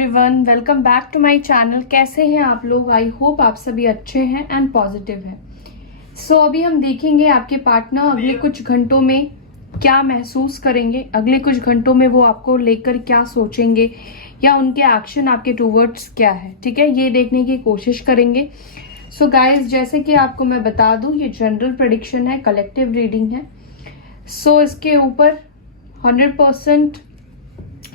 Everyone, welcome back to my channel. कैसे हैं आप लोग? आई होप आप सभी अच्छे हैं एंड पॉजिटिव हैं। सो अभी हम देखेंगे आपके पार्टनर अगले कुछ घंटों में क्या महसूस करेंगे, अगले कुछ घंटों में वो आपको लेकर क्या सोचेंगे या उनके एक्शन आपके टूवर्ड्स क्या है। ठीक है, ये देखने की कोशिश करेंगे। सो गाइज, जैसे कि आपको मैं बता दूं, ये जनरल प्रेडिक्शन है, कलेक्टिव रीडिंग है। सो इसके ऊपर 100%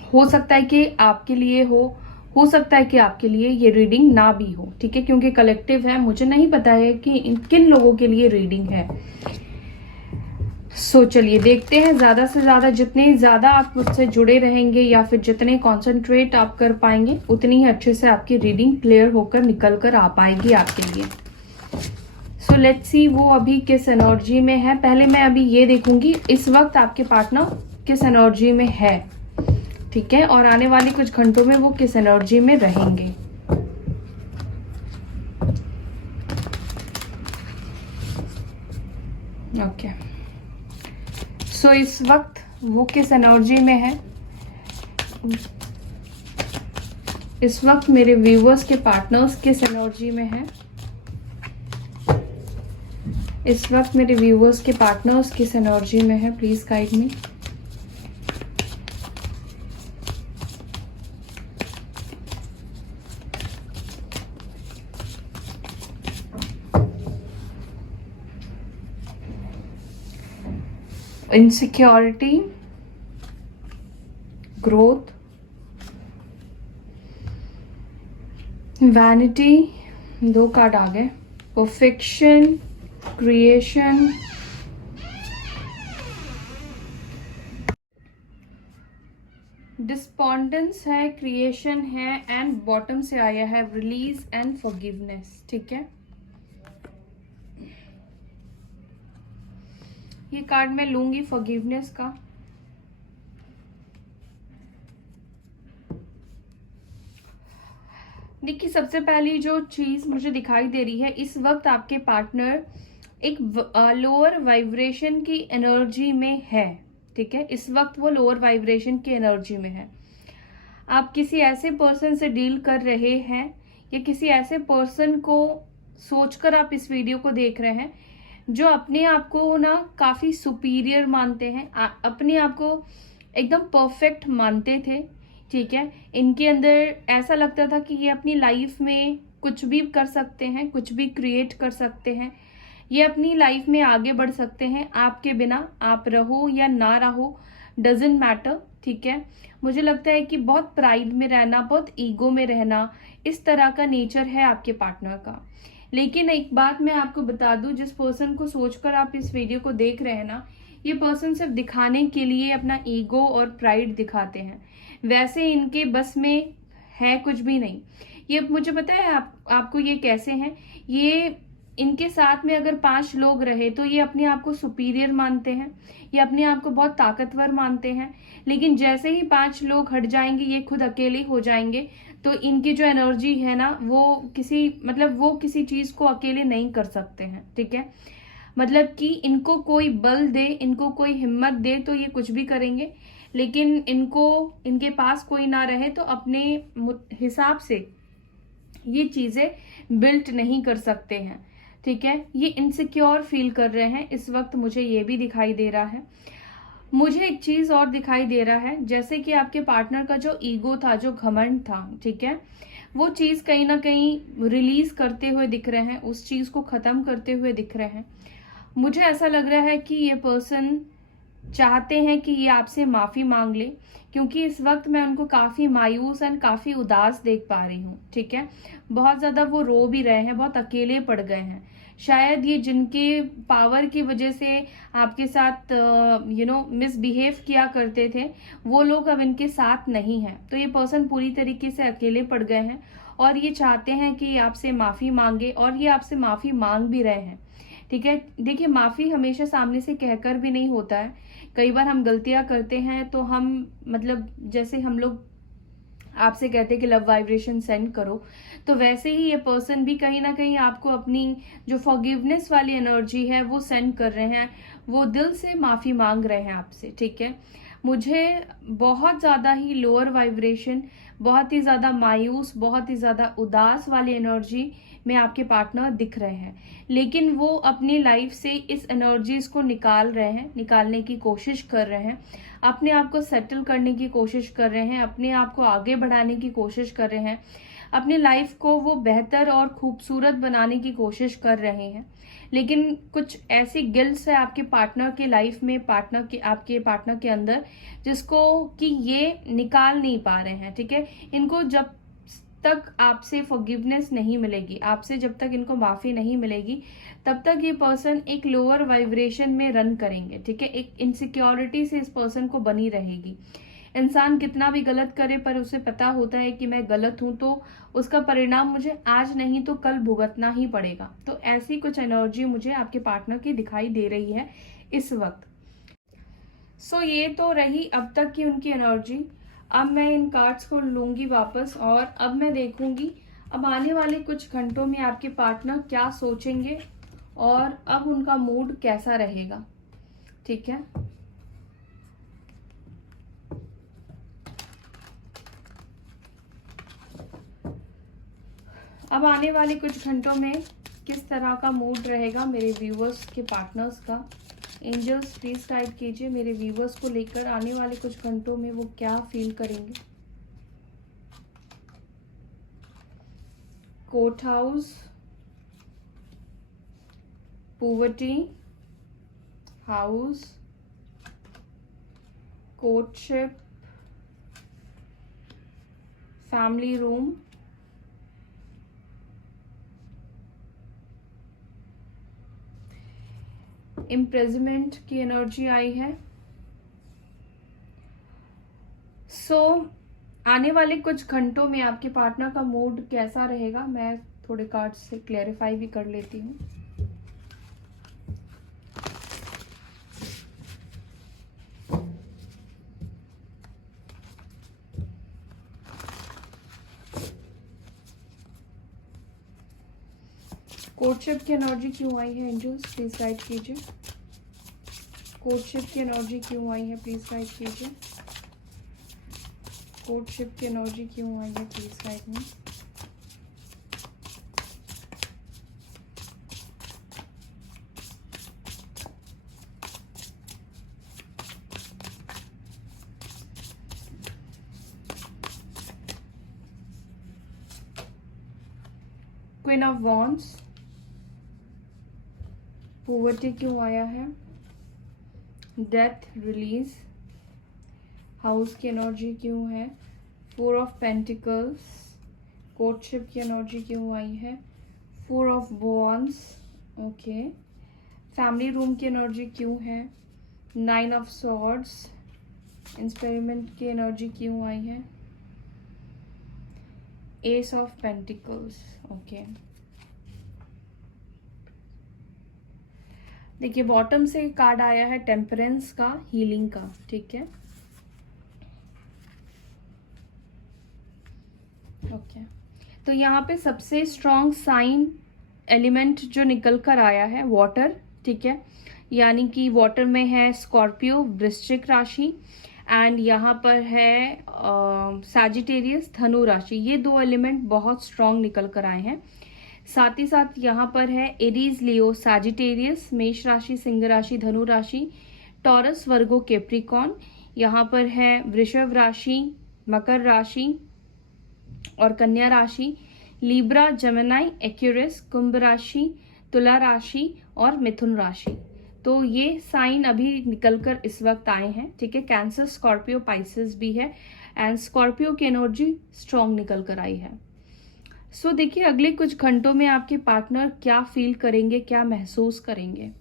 हो सकता है कि आपके लिए हो सकता है कि आपके लिए ये रीडिंग ना भी हो। ठीक है, क्योंकि कलेक्टिव है, मुझे नहीं पता है कि किन लोगों के लिए रीडिंग है। सो चलिए देखते हैं। ज्यादा से ज्यादा, जितने ज्यादा आप मुझसे जुड़े रहेंगे या फिर जितने कॉन्सेंट्रेट आप कर पाएंगे, उतनी ही अच्छे से आपकी रीडिंग क्लियर होकर निकल कर आ पाएगी आपके लिए। सो लेट्स सी वो अभी किस एनर्जी में है। पहले मैं अभी ये देखूंगी इस वक्त आपके पार्टनर किस एनर्जी में है। ठीक है, और आने वाले कुछ घंटों में वो किस एनर्जी में रहेंगे। ओके, सो इस वक्त वो किस एनर्जी में है। इस वक्त मेरे व्यूअर्स के पार्टनर्स किस एनर्जी में है। इस वक्त मेरे व्यूअर्स के पार्टनर्स किस एनर्जी में है। Please guide me. Insecurity, growth, vanity, 2 card आ गए। परफेक्शन, क्रिएशन, डिस्पॉन्डेंस है, क्रिएशन है एंड बॉटम से आया है रिलीज एंड फॉरगिवनेस। ठीक है, ये कार्ड मैं लूंगी फॉरगिवनेस का। देखिए, सबसे पहली जो चीज मुझे दिखाई दे रही है, इस वक्त आपके पार्टनर एक लोअर वाइब्रेशन की एनर्जी में है। ठीक है, इस वक्त वो लोअर वाइब्रेशन की एनर्जी में है। आप किसी ऐसे पर्सन से डील कर रहे हैं या किसी ऐसे पर्सन को सोचकर आप इस वीडियो को देख रहे हैं जो अपने आप को ना काफी सुपीरियर मानते हैं, अपने आप को एकदम परफेक्ट मानते थे। ठीक है, इनके अंदर ऐसा लगता था कि ये अपनी लाइफ में कुछ भी कर सकते हैं, कुछ भी क्रिएट कर सकते हैं, ये अपनी लाइफ में आगे बढ़ सकते हैं आपके बिना। आप रहो या ना रहो, डजेंट मैटर। ठीक है, मुझे लगता है कि बहुत प्राइड में रहना, बहुत ईगो में रहना, इस तरह का नेचर है आपके पार्टनर का। लेकिन एक बात मैं आपको बता दूं, जिस पर्सन को सोचकर आप इस वीडियो को देख रहे हैं ना, ये पर्सन सिर्फ दिखाने के लिए अपना ईगो और प्राइड दिखाते हैं। वैसे इनके बस में है कुछ भी नहीं। ये मुझे पता है आपको ये कैसे हैं। ये इनके साथ में अगर 5 लोग रहे तो ये अपने आप को सुपीरियर मानते हैं, ये अपने आप को बहुत ताकतवर मानते हैं। लेकिन जैसे ही 5 लोग हट जाएंगे, ये खुद अकेले हो जाएंगे, तो इनकी जो एनर्जी है ना, वो किसी चीज को अकेले नहीं कर सकते हैं। ठीक है, मतलब कि इनको कोई बल दे, इनको कोई हिम्मत दे तो ये कुछ भी करेंगे। लेकिन इनके पास कोई ना रहे तो अपने हिसाब से ये चीजें बिल्ट नहीं कर सकते हैं। ठीक है, ये इनसिक्योर फील कर रहे हैं इस वक्त, मुझे ये भी दिखाई दे रहा है। मुझे एक चीज और दिखाई दे रहा है, जैसे कि आपके पार्टनर का जो ईगो था, जो घमंड था, ठीक है, वो चीज कहीं ना कहीं रिलीज करते हुए दिख रहे हैं, उस चीज को खत्म करते हुए दिख रहे हैं। मुझे ऐसा लग रहा है कि ये पर्सन चाहते हैं कि ये आपसे माफी मांग ले, क्योंकि इस वक्त मैं उनको काफी मायूस एंड काफी उदास देख पा रही हूँ। ठीक है, बहुत ज्यादा वो रो भी रहे हैं, बहुत अकेले पड़ गए हैं। शायद ये जिनके पावर की वजह से आपके साथ मिसबिहेव किया करते थे, वो लोग अब इनके साथ नहीं हैं, तो ये पर्सन पूरी तरीके से अकेले पड़ गए हैं और ये चाहते हैं कि आपसे माफी मांगे, और ये आपसे माफी मांग भी रहे हैं। ठीक है, देखिए, माफी हमेशा सामने से कहकर भी नहीं होता है। कई बार हम गलतियां करते हैं तो हम जैसे हम लोग आपसे कहते हैं कि लव वाइब्रेशन सेंड करो, तो वैसे ही ये पर्सन भी कहीं ना कहीं आपको अपनी जो फॉरगिवनेस वाली एनर्जी है वो सेंड कर रहे हैं, वो दिल से माफी मांग रहे हैं आपसे। ठीक है, मुझे बहुत ज़्यादा ही लोअर वाइब्रेशन, बहुत ही ज़्यादा मायूस, बहुत ही ज़्यादा उदास वाली एनर्जी में आपके पार्टनर दिख रहे हैं। लेकिन वो अपनी लाइफ से इस एनर्जीज को निकाल रहे हैं, निकालने की कोशिश कर रहे हैं, अपने आप को सेटल करने की कोशिश कर रहे हैं, अपने आप को आगे बढ़ाने की कोशिश कर रहे हैं, अपनी लाइफ को वो बेहतर और खूबसूरत बनाने की कोशिश कर रहे हैं। लेकिन कुछ ऐसी गिल्ट्स है आपके पार्टनर की लाइफ में, आपके पार्टनर के अंदर, जिसको कि ये निकाल नहीं पा रहे हैं। ठीक है, इनको जब तक आपसे फॉरगिवनेस नहीं मिलेगी, आपसे जब तक इनको माफी नहीं मिलेगी, तब तक ये पर्सन एक लोअर वाइब्रेशन में रन करेंगे। ठीक है, एक इनसिक्योरिटी से इस पर्सन को बनी रहेगी। इंसान कितना भी गलत करे पर उसे पता होता है कि मैं गलत हूं, तो उसका परिणाम मुझे आज नहीं तो कल भुगतना ही पड़ेगा। तो ऐसी कुछ एनर्जी मुझे आपके पार्टनर की दिखाई दे रही है इस वक्त। सो ये तो रही अब तक की उनकी एनर्जी। अब मैं इन कार्ड्स को लूंगी वापस और अब मैं देखूंगी अब आने वाले कुछ घंटों में आपके पार्टनर क्या सोचेंगे और अब उनका मूड कैसा रहेगा। ठीक है, अब आने वाले कुछ घंटों में किस तरह का मूड रहेगा मेरे व्यूवर्स के पार्टनर्स का। एंजल्स प्लीज गाइड कीजिए मेरे व्यूवर्स को लेकर आने वाले कुछ घंटों में वो क्या फील करेंगे। Court house, poverty house, courtship, family room, imprisonment की एनर्जी आई है। सो आने वाले कुछ घंटों में आपके पार्टनर का मूड कैसा रहेगा, मैं थोड़े कार्ड्स से क्लेरिफाई भी कर लेती हूँ। कोर्टशिप की एनर्जी क्यों आई है एंजल्स, प्लीज गाइड कीजिए। कोर्टशिप की एनर्जी क्यों आई है, प्लीज गाइड कीजिए। कोर्टशिप की एनर्जी क्यों आई है, please guide me. Queen of wands, poverty क्यों आया है, डेथ, रिलीज, हाउस की एनर्जी क्यों है, फोर ऑफ पेंटिकल्स, कोर्टशिप की एनर्जी क्यों आई है, four of wands, okay, family room की एनर्जी क्यों है, नाइन ऑफ सॉर्ड्स, एक्सपेरिमेंट की एनर्जी क्यों आई है, एस ऑफ पेंटिकल्स, ओके। देखिए बॉटम से कार्ड आया है टेम्परेंस का, हीलिंग का। ठीक है, ओके। तो यहाँ पे सबसे स्ट्रॉन्ग साइन एलिमेंट जो निकल कर आया है वाटर। ठीक है, यानी कि वाटर में है स्कॉर्पियो, वृश्चिक राशि, एंड यहाँ पर है सैजिटेरियस, धनु राशि। ये दो एलिमेंट बहुत स्ट्रॉन्ग निकल कर आए हैं। साथ ही साथ यहाँ पर है एरीज, लियो, सैजिटेरियस, मेष राशि, सिंह राशि, धनु राशि, टॉरस, वर्गो, कैप्रिकॉर्न। यहाँ पर है वृषभ राशि, मकर राशि और कन्या राशि, लिब्रा, जेमिनी, एक्यूरियस, कुंभ राशि, तुला राशि और मिथुन राशि। तो ये साइन अभी निकलकर इस वक्त आए हैं। ठीक है, कैंसर, स्कॉर्पियो, पाइसेस भी है एंड स्कॉर्पियो की एनर्जी स्ट्रॉन्ग निकल कर आई है। सो देखिए अगले कुछ घंटों में आपके पार्टनर क्या फील करेंगे, क्या महसूस करेंगे।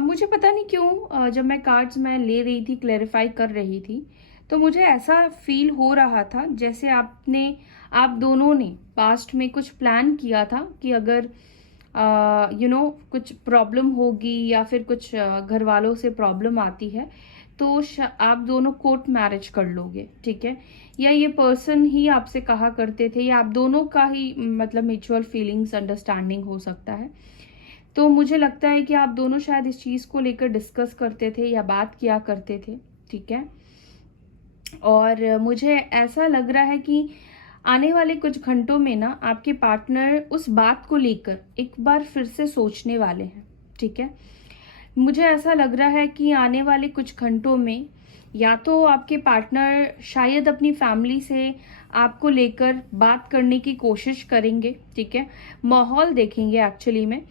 मुझे पता नहीं क्यों जब मैं कार्ड्स मैं ले रही थी, क्लैरिफाई कर रही थी, तो मुझे ऐसा फील हो रहा था जैसे आप दोनों ने पास्ट में कुछ प्लान किया था कि अगर कुछ प्रॉब्लम होगी या फिर कुछ घर वालों से प्रॉब्लम आती है तो आप दोनों कोर्ट मैरिज कर लोगे। ठीक है, या ये पर्सन ही आपसे कहा करते थे या आप दोनों का ही मतलब म्यूचुअल फीलिंग्स, अंडरस्टैंडिंग हो सकता है। तो मुझे लगता है कि आप दोनों शायद इस चीज़ को लेकर डिस्कस करते थे या बात किया करते थे। ठीक है। और मुझे ऐसा लग रहा है कि आने वाले कुछ घंटों में ना आपके पार्टनर उस बात को लेकर एक बार फिर से सोचने वाले हैं, ठीक है। मुझे ऐसा लग रहा है कि आने वाले कुछ घंटों में या तो आपके पार्टनर शायद अपनी फैमिली से आपको लेकर बात करने की कोशिश करेंगे, ठीक है। माहौल देखेंगे एक्चुअली में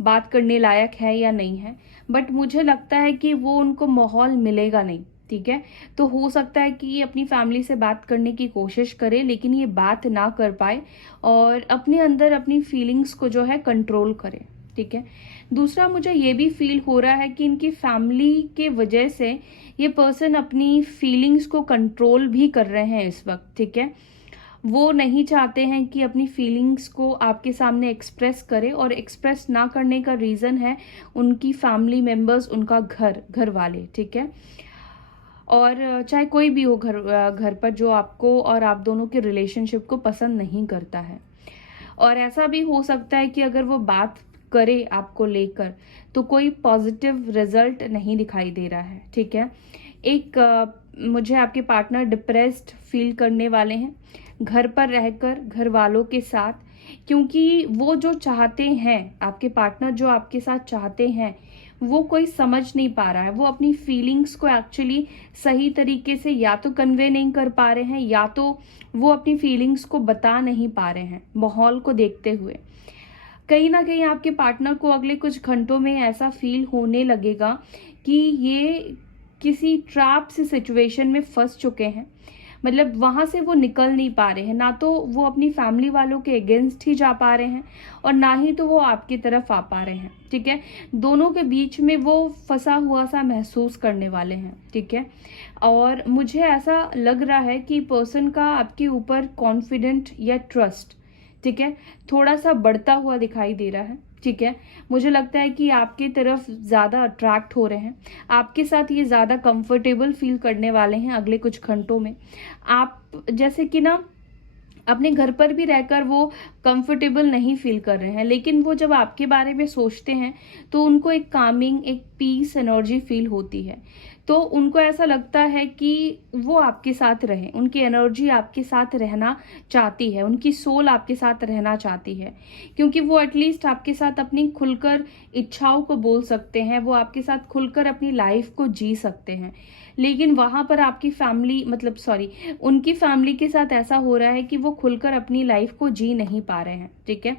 बात करने लायक है या नहीं है, बट मुझे लगता है कि वो उनको माहौल मिलेगा नहीं, ठीक है। तो हो सकता है कि ये अपनी फैमिली से बात करने की कोशिश करे लेकिन ये बात ना कर पाए और अपने अंदर अपनी फीलिंग्स को जो है कंट्रोल करे, ठीक है। दूसरा, मुझे ये भी फील हो रहा है कि इनकी फैमिली के वजह से ये पर्सन अपनी फीलिंग्स को कंट्रोल भी कर रहे हैं इस वक्त, ठीक है। वो नहीं चाहते हैं कि अपनी फीलिंग्स को आपके सामने एक्सप्रेस करे, और एक्सप्रेस ना करने का रीज़न है उनकी फैमिली मेम्बर्स, उनका घर वाले, ठीक है। और चाहे कोई भी हो घर पर जो आपको और आप दोनों के रिलेशनशिप को पसंद नहीं करता है। और ऐसा भी हो सकता है कि अगर वो बात करे आपको लेकर तो कोई पॉजिटिव रिजल्ट नहीं दिखाई दे रहा है, ठीक है। मुझे आपके पार्टनर डिप्रेस्ड फील करने वाले हैं घर पर रहकर घर वालों के साथ, क्योंकि वो जो चाहते हैं, आपके पार्टनर जो आपके साथ चाहते हैं वो कोई समझ नहीं पा रहा है। वो अपनी फीलिंग्स को एक्चुअली सही तरीके से या तो कन्वे नहीं कर पा रहे हैं या तो वो अपनी फीलिंग्स को बता नहीं पा रहे हैं माहौल को देखते हुए। कहीं ना कहीं आपके पार्टनर को अगले कुछ घंटों में ऐसा फील होने लगेगा कि ये किसी ट्रैप से सिचुएशन में फंस चुके हैं, मतलब वहां से वो निकल नहीं पा रहे हैं। ना तो वो अपनी फैमिली वालों के अगेंस्ट ही जा पा रहे हैं और ना ही तो वो आपकी तरफ आ पा रहे हैं, ठीक है। दोनों के बीच में वो फंसा हुआ सा महसूस करने वाले हैं, ठीक है। और मुझे ऐसा लग रहा है कि पर्सन का आपके ऊपर कॉन्फिडेंट या ट्रस्ट, ठीक है, थोड़ा सा बढ़ता हुआ दिखाई दे रहा है, ठीक है। मुझे लगता है कि आपकी तरफ ज़्यादा अट्रैक्ट हो रहे हैं, आपके साथ ये ज़्यादा कंफर्टेबल फील करने वाले हैं अगले कुछ घंटों में। आप जैसे कि ना अपने घर पर भी रहकर वो कंफर्टेबल नहीं फील कर रहे हैं, लेकिन वो जब आपके बारे में सोचते हैं तो उनको एक कामिंग, एक पीस एनर्जी फील होती है। तो उनको ऐसा लगता है कि वो आपके साथ रहे, उनकी एनर्जी आपके साथ रहना चाहती है, उनकी सोल आपके साथ रहना चाहती है, क्योंकि वो एटलीस्ट आपके साथ अपनी खुलकर इच्छाओं को बोल सकते हैं, वो आपके साथ खुलकर अपनी लाइफ को जी सकते हैं। लेकिन वहां पर आपकी फैमिली उनकी फैमिली के साथ ऐसा हो रहा है कि वो खुलकर अपनी लाइफ को जी नहीं पा रहे हैं, ठीक है।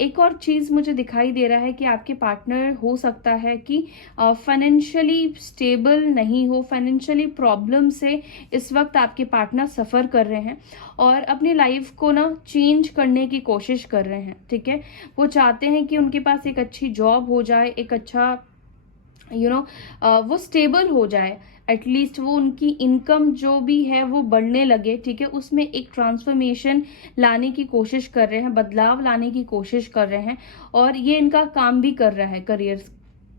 एक और चीज़ मुझे दिखाई दे रहा है कि आपके पार्टनर हो सकता है कि फाइनेंशियली स्टेबल नहीं हो, फाइनेंशियली प्रॉब्लम से इस वक्त आपके पार्टनर सफ़र कर रहे हैं और अपनी लाइफ को ना चेंज करने की कोशिश कर रहे हैं, ठीक है। वो चाहते हैं कि उनके पास एक अच्छी जॉब हो जाए, एक अच्छा वो स्टेबल हो जाए, एटलीस्ट वो उनकी इनकम जो भी है वो बढ़ने लगे, ठीक है। उसमें एक ट्रांसफॉर्मेशन लाने की कोशिश कर रहे हैं, बदलाव लाने की कोशिश कर रहे हैं और ये इनका काम भी कर रहा है करियर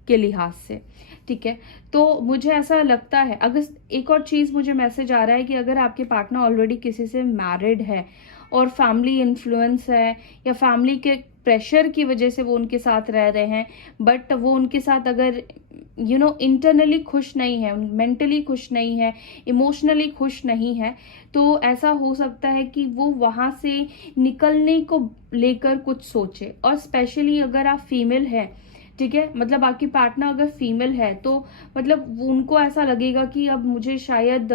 के लिहाज से, ठीक है। तो मुझे ऐसा लगता है, अगर एक और चीज़ मुझे मैसेज आ रहा है कि अगर आपके पार्टनर ऑलरेडी किसी से मैरिड है और फैमिली इन्फ्लुएंस है या फैमिली के प्रेशर की वजह से वो उनके साथ रह रहे हैं, बट वो उनके साथ अगर इंटरनली खुश नहीं है, मेंटली खुश नहीं है, इमोशनली खुश नहीं है, तो ऐसा हो सकता है कि वो वहाँ से निकलने को लेकर कुछ सोचे। और स्पेशली अगर आप फीमेल हैं, ठीक है, मतलब आपकी पार्टनर अगर फीमेल है तो मतलब उनको ऐसा लगेगा कि अब मुझे शायद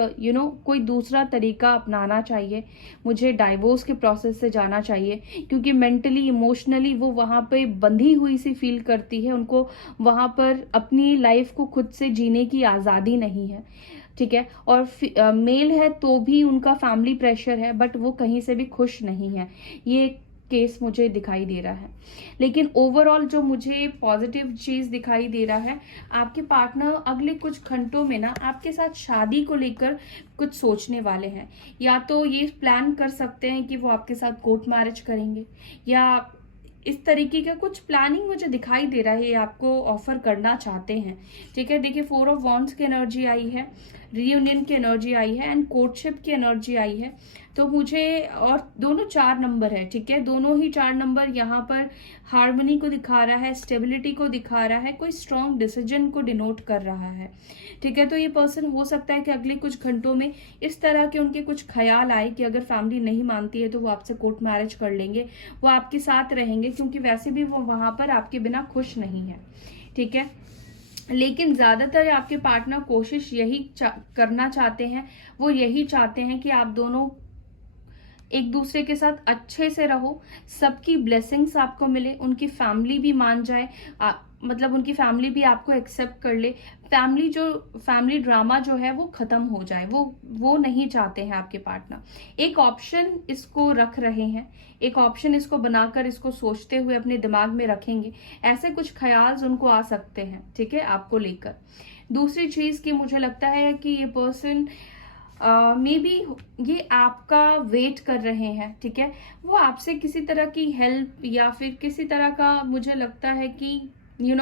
कोई दूसरा तरीका अपनाना चाहिए, मुझे डाइवोर्स के प्रोसेस से जाना चाहिए, क्योंकि मेंटली इमोशनली वो वहाँ पे बंधी हुई सी फील करती है, उनको वहाँ पर अपनी लाइफ को खुद से जीने की आज़ादी नहीं है, ठीक है। और मेल है तो भी उनका फैमिली प्रेशर है, बट वो कहीं से भी खुश नहीं है, ये केस मुझे दिखाई दे रहा है। लेकिन ओवरऑल जो मुझे पॉजिटिव चीज दिखाई दे रहा है, आपके पार्टनर अगले कुछ घंटों में ना आपके साथ शादी को लेकर कुछ सोचने वाले हैं। या तो ये प्लान कर सकते हैं कि वो आपके साथ कोर्ट मैरिज करेंगे, या इस तरीके का कुछ प्लानिंग मुझे दिखाई दे रहा है, ये आपको ऑफर करना चाहते हैं, ठीक है। देखिए 4 ऑफ वॉन्ड्स की एनर्जी आई है, रीयूनियन की एनर्जी आई है एंड कोर्टशिप की एनर्जी आई है। तो मुझे, और दोनों 4 नंबर है, ठीक है, दोनों ही 4 नंबर यहाँ पर हार्मनी को दिखा रहा है, स्टेबिलिटी को दिखा रहा है, कोई स्ट्रॉन्ग डिसीजन को डिनोट कर रहा है, ठीक है। तो ये पर्सन हो सकता है कि अगले कुछ घंटों में इस तरह के उनके कुछ ख्याल आए कि अगर फैमिली नहीं मानती है तो वो आपसे कोर्ट मैरिज कर लेंगे, वो आपके साथ रहेंगे, क्योंकि वैसे भी वो वहां पर आपके बिना खुश नहीं है, ठीक है। लेकिन ज्यादातर आपके पार्टनर कोशिश यही करना चाहते हैं, वो यही चाहते हैं कि आप दोनों एक दूसरे के साथ अच्छे से रहो, सबकी ब्लेसिंग्स आपको मिले, उनकी फैमिली भी मान जाए, मतलब उनकी फैमिली भी आपको एक्सेप्ट कर ले, फैमिली ड्रामा जो है वो खत्म हो जाए, वो नहीं चाहते हैं आपके पार्टनर। एक ऑप्शन इसको रख रहे हैं, एक ऑप्शन इसको बनाकर इसको सोचते हुए अपने दिमाग में रखेंगे, ऐसे कुछ ख्याल उनको आ सकते हैं, ठीक है, आपको लेकर। दूसरी चीज की मुझे लगता है कि ये पर्सन मे बी ये आपका वेट कर रहे हैं, ठीक है, वो आपसे किसी तरह की हेल्प या फिर किसी तरह का, मुझे लगता है कि ये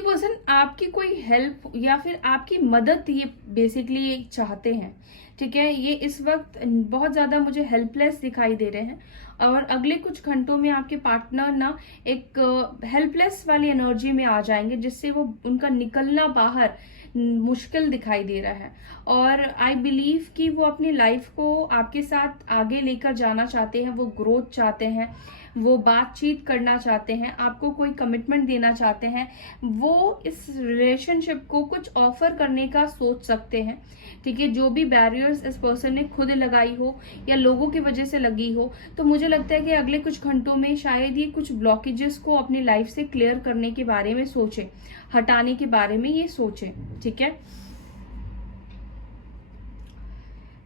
पर्सन आपकी कोई हेल्प या फिर आपकी मदद ये बेसिकली चाहते हैं, ठीक है। ये इस वक्त बहुत ज्यादा मुझे हेल्पलेस दिखाई दे रहे हैं, और अगले कुछ घंटों में आपके पार्टनर ना एक हेल्पलेस वाली एनर्जी में आ जाएंगे, जिससे वो उनका निकलना बाहर मुश्किल दिखाई दे रहा है। और आई बिलीव कि वो अपनी लाइफ को आपके साथ आगे लेकर जाना चाहते हैं, वो ग्रोथ चाहते हैं, वो बातचीत करना चाहते हैं, आपको कोई कमिटमेंट देना चाहते हैं, वो इस रिलेशनशिप को कुछ ऑफर करने का सोच सकते हैं, ठीक है। जो भी बैरियर्स इस पर्सन ने खुद लगाई हो या लोगों की वजह से लगी हो, तो मुझे लगता है कि अगले कुछ घंटों में शायद ये कुछ ब्लॉकेजेस को अपनी लाइफ से क्लियर करने के बारे में सोचे, हटाने के बारे में ये सोचे, ठीक है।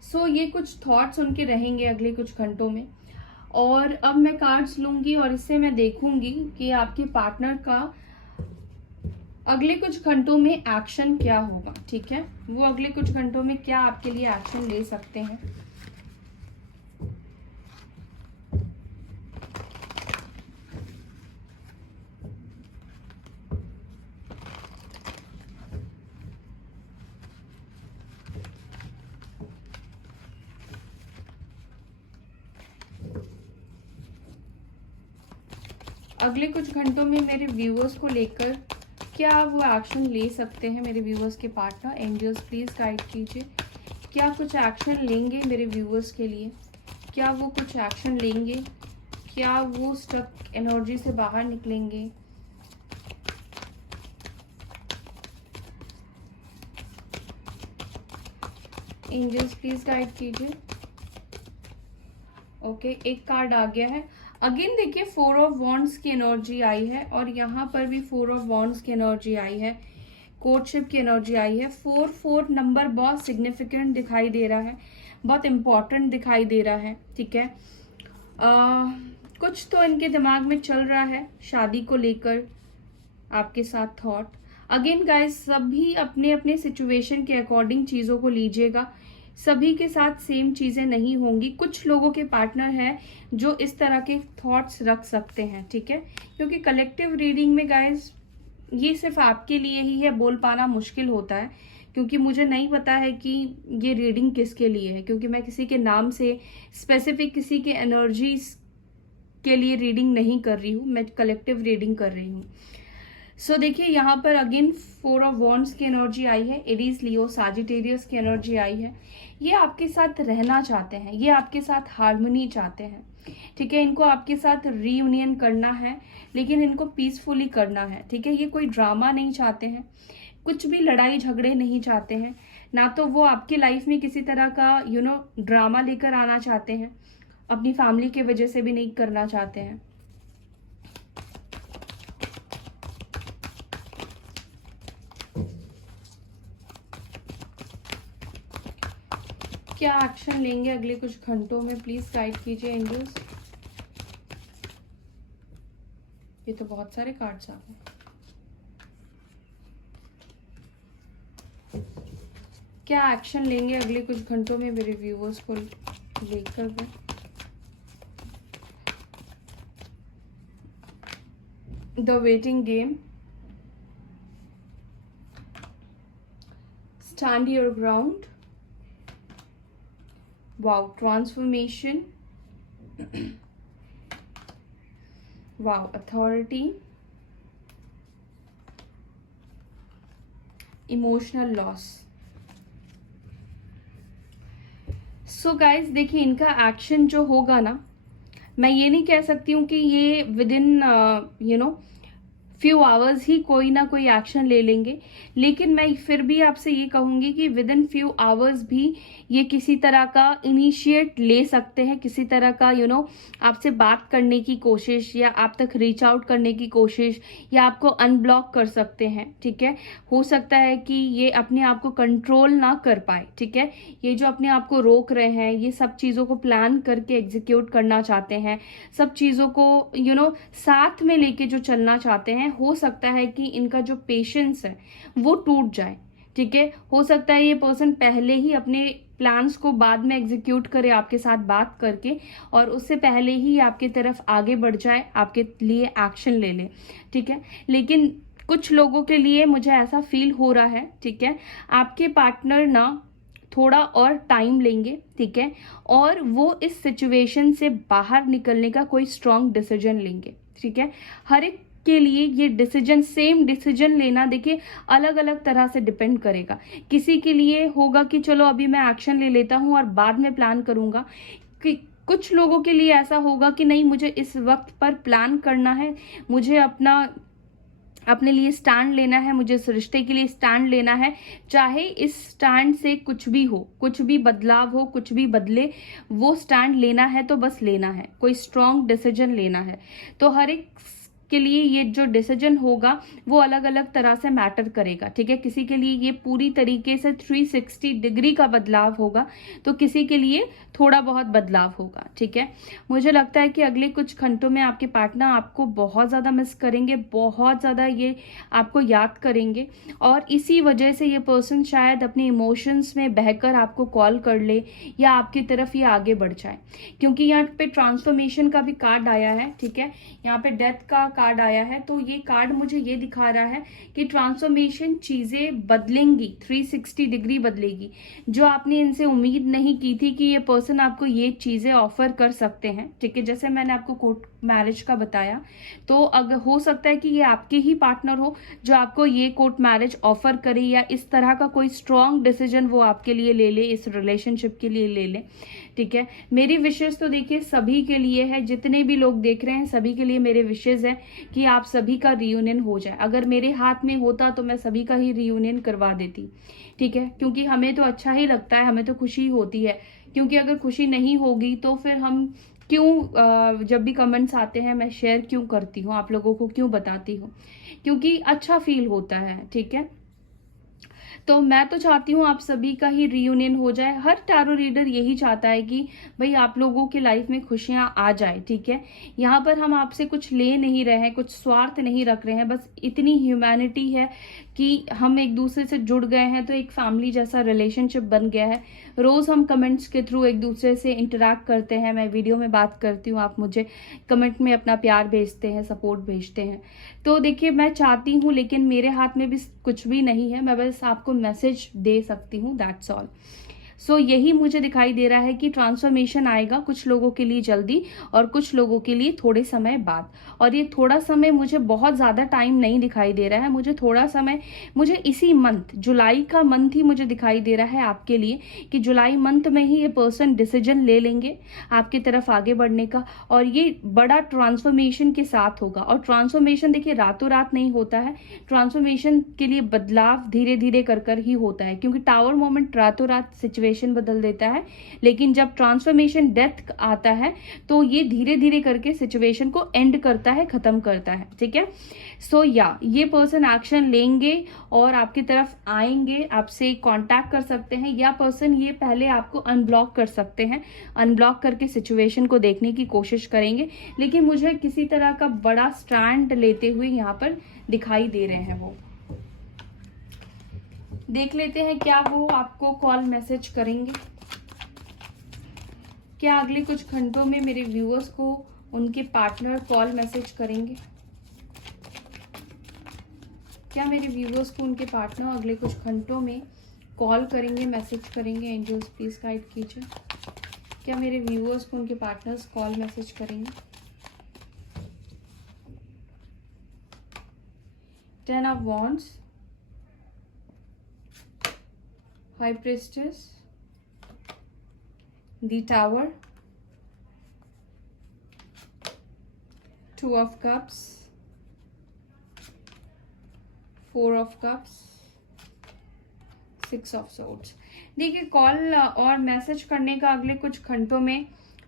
सो ये कुछ थॉट्स उनके रहेंगे अगले कुछ घंटों में। और अब मैं कार्ड्स लूंगी और इससे मैं देखूंगी कि आपके पार्टनर का अगले कुछ घंटों में एक्शन क्या होगा, ठीक है, वो अगले कुछ घंटों में क्या आपके लिए एक्शन ले सकते हैं। अगले कुछ घंटों में मेरे व्यूअर्स को लेकर क्या वो एक्शन ले सकते हैं मेरे व्यूअर्स के पार्टनर। एंजल्स प्लीज गाइड कीजिए, क्या कुछ एक्शन लेंगे मेरे व्यूअर्स के लिए, क्या वो कुछ एक्शन लेंगे, क्या वो स्टक एनर्जी से बाहर निकलेंगे। एंजल्स प्लीज गाइड कीजिए। ओके, एक कार्ड आ गया है। अगेन देखिए 4 ऑफ वॉन्ड्स की एनर्जी आई है, और यहाँ पर भी 4 ऑफ वॉन्ड्स की एनर्जी आई है, कोर्टशिप की एनर्जी आई है। 4 नंबर बहुत सिग्निफिकेंट दिखाई दे रहा है, बहुत इंपॉर्टेंट दिखाई दे रहा है, ठीक है। कुछ तो इनके दिमाग में चल रहा है शादी को लेकर आपके साथ थॉट। अगेन गाइस, सभी अपने अपने सिचुएशन के अकॉर्डिंग चीजों को लीजिएगा, सभी के साथ सेम चीजें नहीं होंगी। कुछ लोगों के पार्टनर है जो इस तरह के थॉट्स रख सकते हैं, ठीक है, क्योंकि कलेक्टिव रीडिंग में गाइस ये सिर्फ आपके लिए ही है, बोल पाना मुश्किल होता है, क्योंकि मुझे नहीं पता है कि ये रीडिंग किसके लिए है, क्योंकि मैं किसी के नाम से स्पेसिफिक किसी के एनर्जीज के लिए रीडिंग नहीं कर रही हूँ, मैं कलेक्टिव रीडिंग कर रही हूँ। सो देखिए यहाँ पर अगेन 4 ऑफ वॉन्ड्स की एनर्जी आई है, एरीज, लियो, साजिटेरियस की एनर्जी आई है। ये आपके साथ रहना चाहते हैं, ये आपके साथ हार्मनी चाहते हैं, ठीक है, इनको आपके साथ रीयूनियन करना है, लेकिन इनको पीसफुली करना है, ठीक है। ये कोई ड्रामा नहीं चाहते हैं, कुछ भी लड़ाई झगड़े नहीं चाहते हैं, ना तो वो आपकी लाइफ में किसी तरह का ड्रामा लेकर आना चाहते हैं, अपनी फैमिली की वजह से भी नहीं करना चाहते हैं। क्या एक्शन लेंगे अगले कुछ घंटों में, प्लीज गाइड कीजिए एंजल्स। ये तो बहुत सारे कार्ड्स आ गए। क्या एक्शन लेंगे अगले कुछ घंटों में मेरे व्यूअर्स को लेकर वो। The waiting game, stand your ground, wow, transformation, wow, authority, emotional loss. So guys देखिए, इनका एक्शन जो होगा ना, मैं ये नहीं कह सकती हूँ कि ये विद इन फ्यू आवर्स ही कोई ना कोई एक्शन ले लेंगे, लेकिन मैं फिर भी आपसे ये कहूंगी कि विद इन फ्यू आवर्स भी ये किसी तरह का इनिशिएट ले सकते हैं, किसी तरह का आपसे बात करने की कोशिश, या आप तक रीच आउट करने की कोशिश, या आपको अनब्लॉक कर सकते हैं। ठीक है, हो सकता है कि ये अपने आप को कंट्रोल ना कर पाए। ठीक है, ये जो अपने आप को रोक रहे हैं, ये सब चीज़ों को प्लान करके एग्जीक्यूट करना चाहते हैं, सब चीज़ों को साथ में लेके जो चलना चाहते हैं, हो सकता है कि इनका जो पेशेंस है वो टूट जाए। ठीक है, हो सकता है ये पर्सन पहले ही अपने प्लान्स को बाद में एग्जीक्यूट करे आपके साथ बात करके, और उससे पहले ही आपकी तरफ आगे बढ़ जाए, आपके लिए एक्शन ले ले। ठीक है, लेकिन कुछ लोगों के लिए मुझे ऐसा फील हो रहा है, ठीक है, आपके पार्टनर ना थोड़ा और टाइम लेंगे। ठीक है, और वो इस सिचुएशन से बाहर निकलने का कोई स्ट्रॉन्ग डिसीजन लेंगे। ठीक है, हर एक के लिए ये डिसीजन, सेम डिसीजन लेना देखिए अलग अलग तरह से डिपेंड करेगा। किसी के लिए होगा कि चलो अभी मैं एक्शन ले लेता हूँ और बाद में प्लान करूंगा, कि कुछ लोगों के लिए ऐसा होगा कि नहीं, मुझे इस वक्त पर प्लान करना है, मुझे अपने लिए स्टैंड लेना है, मुझे इस रिश्ते के लिए स्टैंड लेना है, चाहे इस स्टैंड से कुछ भी हो, कुछ भी बदलाव हो, कुछ भी बदले, वो स्टैंड लेना है तो बस लेना है, कोई स्ट्रॉन्ग डिसीजन लेना है। तो हर एक के लिए ये जो डिसीजन होगा वो अलग अलग तरह से मैटर करेगा। ठीक है, किसी के लिए ये पूरी तरीके से 360 डिग्री का बदलाव होगा, तो किसी के लिए थोड़ा बहुत बदलाव होगा। ठीक है, मुझे लगता है कि अगले कुछ घंटों में आपके पार्टनर आपको बहुत ज़्यादा मिस करेंगे, बहुत ज़्यादा ये आपको याद करेंगे, और इसी वजह से ये पर्सन शायद अपने इमोशंस में बहकर आपको कॉल कर ले, या आपकी तरफ ये आगे बढ़ जाए। क्योंकि यहाँ पे ट्रांसफॉर्मेशन का भी कार्ड आया है। ठीक है, यहाँ पे डेथ का कार्ड आया है, तो ये कार्ड मुझे ये दिखा रहा है कि ट्रांसफॉर्मेशन, चीजें बदलेंगी, 360 डिग्री बदलेगी। जो आपने इनसे उम्मीद नहीं की थी कि ये पर्सन आपको ये चीजें ऑफर कर सकते हैं। ठीक है, जैसे मैंने आपको कोर्ट मैरिज का बताया, तो अगर हो सकता है कि ये आपके ही पार्टनर हो जो आपको ये कोर्ट मैरिज ऑफर करे, या इस तरह का कोई स्ट्रॉन्ग डिसीजन वो आपके लिए ले ले, इस रिलेशनशिप के लिए ले ले। ठीक है, मेरी विशेष तो देखिए सभी के लिए है, जितने भी लोग देख रहे हैं सभी के लिए मेरे विशेष है कि आप सभी का रियूनियन हो जाए। अगर मेरे हाथ में होता तो मैं सभी का ही रियूनियन करवा देती। ठीक है, क्योंकि हमें तो अच्छा ही लगता है, हमें तो खुशी होती है, क्योंकि अगर खुशी नहीं होगी तो फिर हम क्यों जब भी कमेंट्स आते हैं मैं शेयर क्यों करती हूँ, आप लोगों को क्यों बताती हूँ, क्योंकि अच्छा फील होता है। ठीक है, तो मैं तो चाहती हूँ आप सभी का ही रियूनियन हो जाए। हर टैरो रीडर यही चाहता है कि भाई आप लोगों की लाइफ में खुशियां आ जाए। ठीक है, यहाँ पर हम आपसे कुछ ले नहीं रहे हैं, कुछ स्वार्थ नहीं रख रहे हैं, बस इतनी ह्यूमैनिटी है कि हम एक दूसरे से जुड़ गए हैं, तो एक फैमिली जैसा रिलेशनशिप बन गया है। रोज हम कमेंट्स के थ्रू एक दूसरे से इंटरेक्ट करते हैं, मैं वीडियो में बात करती हूँ, आप मुझे कमेंट में अपना प्यार भेजते हैं, सपोर्ट भेजते हैं। तो देखिए मैं चाहती हूँ, लेकिन मेरे हाथ में भी कुछ भी नहीं है, मैं बस आपको मैसेज दे सकती हूँ, दैट्स ऑल। सो यही मुझे दिखाई दे रहा है कि ट्रांसफॉर्मेशन आएगा कुछ लोगों के लिए जल्दी और कुछ लोगों के लिए थोड़े समय बाद। और ये थोड़ा समय मुझे बहुत ज़्यादा टाइम नहीं दिखाई दे रहा है, मुझे थोड़ा समय, मुझे इसी मंथ, जुलाई का मंथ ही मुझे दिखाई दे रहा है आपके लिए, कि जुलाई मंथ में ही ये पर्सन डिसीजन ले लेंगे आपकी तरफ आगे बढ़ने का, और ये बड़ा ट्रांसफॉर्मेशन के साथ होगा। और ट्रांसफॉर्मेशन देखिए रातों रात नहीं होता है, ट्रांसफॉर्मेशन के लिए बदलाव धीरे धीरे कर ही होता है, क्योंकि टावर मोमेंट रातों रात सिचुएशन बदल देता है, लेकिन जब ट्रांसफॉर्मेशन डेथ आता है तो ये धीरे धीरे करके सिचुएशन को एंड करता है, खत्म करता है। ठीक है, सो ये पर्सन एक्शन लेंगे और आपकी तरफ आएंगे, आपसे कांटेक्ट कर सकते हैं, या पर्सन ये पहले आपको अनब्लॉक कर सकते हैं, अनब्लॉक करके सिचुएशन को देखने की कोशिश करेंगे, लेकिन मुझे किसी तरह का बड़ा स्टैंड लेते हुए यहाँ पर दिखाई दे रहे हैं। वो देख लेते हैं क्या वो आपको कॉल मैसेज करेंगे, क्या अगले कुछ घंटों में मेरे व्यूअर्स को उनके पार्टनर कॉल मैसेज करेंगे, क्या मेरे व्यूअर्स को उनके पार्टनर अगले कुछ घंटों में कॉल करेंगे, मैसेज करेंगे। एंजल्स प्लीज गाइड कीजिए। क्या मेरे व्यूअर्स को उनके पार्टनर्स कॉल मैसेज करेंगे? 10 of Wands, High Priestess, the Tower, 2 of Cups, 4 of Cups, 6 of Swords। देखिए, कॉल और मैसेज करने का अगले कुछ घंटों में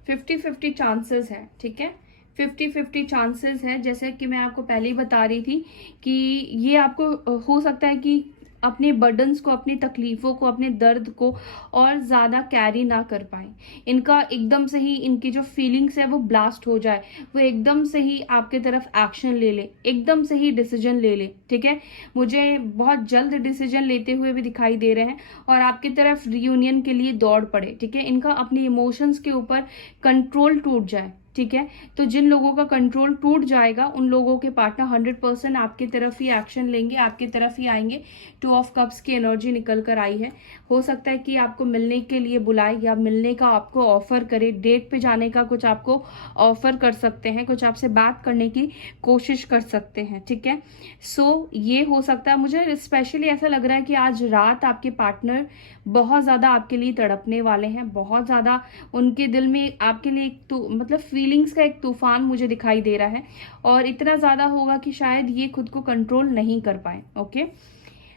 50-50 चांसेस है, ठीक है, 50-50 चांसेस है। जैसे कि मैं आपको पहले ही बता रही थी कि ये आपको हो सकता है कि अपने बर्डन्स को, अपनी तकलीफ़ों को, अपने दर्द को और ज़्यादा कैरी ना कर पाए। इनका एकदम से ही, इनकी जो फीलिंग्स है वो ब्लास्ट हो जाए, वो एकदम से ही आपके तरफ एक्शन ले ले, एकदम से ही डिसीजन ले ले, ठीक है। मुझे बहुत जल्द डिसीजन लेते हुए भी दिखाई दे रहे हैं और आपकी तरफ रियूनियन के लिए दौड़ पड़े, ठीक है। इनका अपनी इमोशंस के ऊपर कंट्रोल टूट जाए, ठीक है। तो जिन लोगों का कंट्रोल टूट जाएगा उन लोगों के पार्टनर 100% आपकी तरफ ही एक्शन लेंगे, आपकी तरफ ही आएंगे। 2 ऑफ कप्स की एनर्जी निकल कर आई है। हो सकता है कि आपको मिलने के लिए बुलाए या मिलने का आपको ऑफर करे, डेट पे जाने का कुछ आपको ऑफर कर सकते हैं, कुछ आपसे बात करने की कोशिश कर सकते हैं, ठीक है। सो ये हो सकता है। मुझे स्पेशली ऐसा लग रहा है कि आज रात आपके पार्टनर बहुत ज़्यादा आपके लिए तड़पने वाले हैं, बहुत ज़्यादा उनके दिल में आपके लिए एक तो मतलब फीलिंग्स का एक तूफान मुझे दिखाई दे रहा है और इतना ज़्यादा होगा कि शायद ये खुद को कंट्रोल नहीं कर पाए। Okay,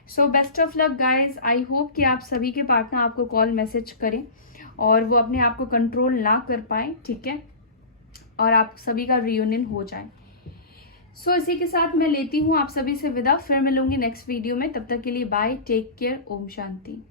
so best of luck guys. I hope कि आप सभी के पार्टनर आपको कॉल मैसेज करें और वो अपने आप को कंट्रोल ना कर पाए, ठीक है, और आप सभी का रियूनियन हो जाए। सो इसी के साथ मैं लेती हूँ आप सभी से विदा, फिर मिलूंगी नेक्स्ट वीडियो में। तब तक के लिए bye, take care, Om Shanti.